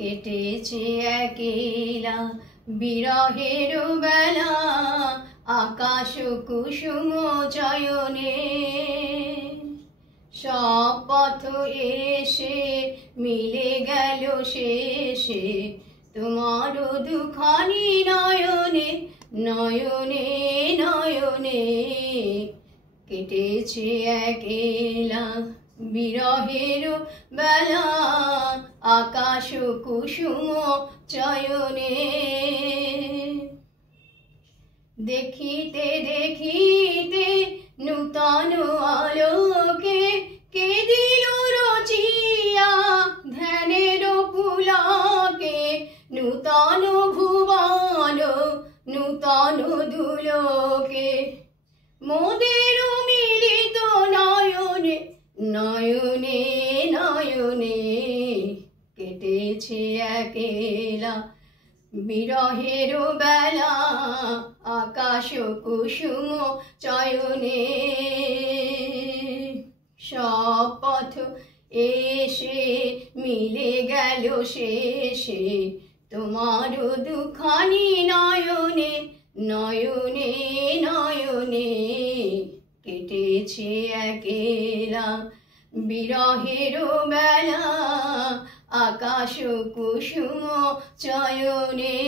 কেটেছে একেলা বিরহের বেলা আকাশ কুসুম চয়নে। সব পথ এসে মিলে গেল শেষে তোমার দুখানি নয়নে নয়নে নয়নে। কেটেছে একেলা বিরহের বেলা আকাশ কুসুম চয়নে। দেখিতে দেখিতে নূতন আলোকে কে দিল রচিয়া ধ্যানের পুলকে। নূতন ভুবন নূতন দুলোকে মোদের মিলিত নয়নে নয়নে নয়নে। কেটেছে একেলা বিরহের বেলা আকাশ কুসুম চয়নে। সব পথ এসে মিলে গেল শেষে তোমার দুখানি নয়নে নয়নে নয়নে। কেটেছে একেলা বিরহের বেলা আকাশ কুসুম চয়নে।